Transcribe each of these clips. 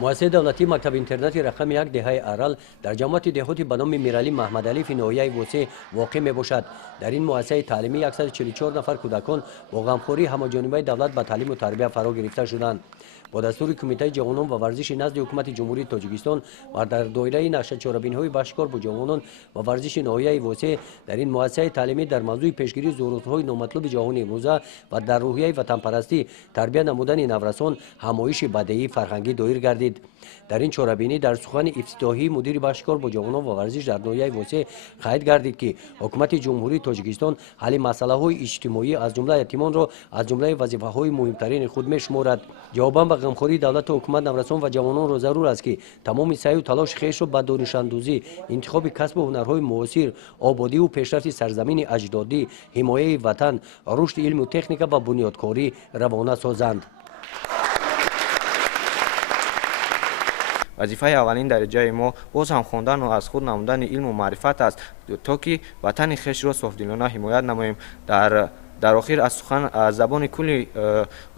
مؤسسه دولتی مکتب اینترنتی رقم 1 دهه ارال در جامعه دهاتی به نام میرعلی محمد علی فی ناحیه وسه واقع می باشد. در این مؤسسه تعلیمی 144 نفر کودکان با غمخوری همه‌جانبه دولت به تعلیم و تربیت فرا گرفته شدند. با دستور کمیته جوانان و ورزش نزد حکومت جمهوری تاجیکستان و در دایره نقشه چاره‌بین‌های باشکار با جوانان و ورزش ناحیه وسه در این مؤسسه تعلیمی در موضوع پیشگیری ضرورت‌های نامطلوب جهان امروزه و در روحیه وطنپرستی تربیت نمودن نورسان همایش بدیهی فرهنگی دایر گردید. در این چاره‌بینی در سخن افتتاحی مدیر باشکار با جوانان و ورزش در ناحیه وسه قید گردید که حکومت جمهوری تاجیکستان حل مسائل‌های اجتماعی از جمله یتیمان را از جمله وظیفه‌های مهمترین خود می‌شمارد. جواباً به غمخوری دولت و حکومت نورسان و جوانان را ضرور است که تمام سعی و تلاش خویش را به دانش‌اندوزی، انتخاب کسب هنرهای معاصر، آبادی و پیشرفت سرزمین اجدادی، حمایت وطن، رشد علم و تکنیک و بنیادکاری روانه سازند. وظیفه اولین درجه ما باز هم خواندن و از خود نمودن علم و معرفت است تا که وطن خویش را صافدلانه حمایت نماییم. در آخر از سخن از زبان کل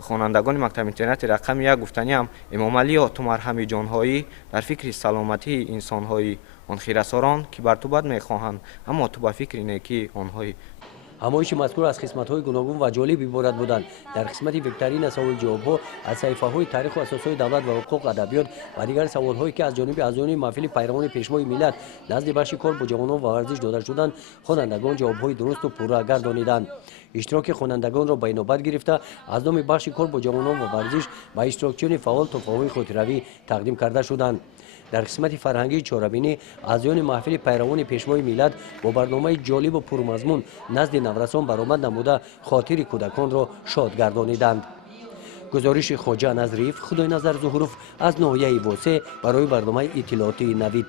خوانندگان مکتب اینترنت رقم 1 گفتنی هم امام علی تو مرهم جانهایی در فکر سلامتی انسانهایی آن خیرساران که بر تو بد میخواهند اما تو به فکر نیکی آنهایی. همایش مذکور از قسمت‌های گوناگون و جالب عبارت بودند. در قسمت ویکتورین سوال جواب‌ها از صحیفه‌های تاریخ و اساسهای دولت و حقوق ادبیات و دیگر سوال‌هایی که از جانب اعضایان محفل پیروان پیشوای ملت نزد بخش کار با جوانان و ورزش داده شدند، خوانندگان جواب‌های درست و پوره گردانیدند. اشتراک خوانندگان را به نوبت گرفته از نام بخش کار با جوانان و ورزش به اشتراکچیان فعال تحفه‌های خاطره‌ای تقدیم کرده شدند. در قسمت فرهنگی چاره‌بینی اعضایان محفل پیروان پیشوای ملت با برنامه جالب و پرمضمون نزد نورسان برآمد نموده خاطر کودکان را شاد گردانیدند. گزارش خواجه نظریف خدای نظر ظهوروف از ناحیه وسه برای برنامه اطلاعاتی نوید.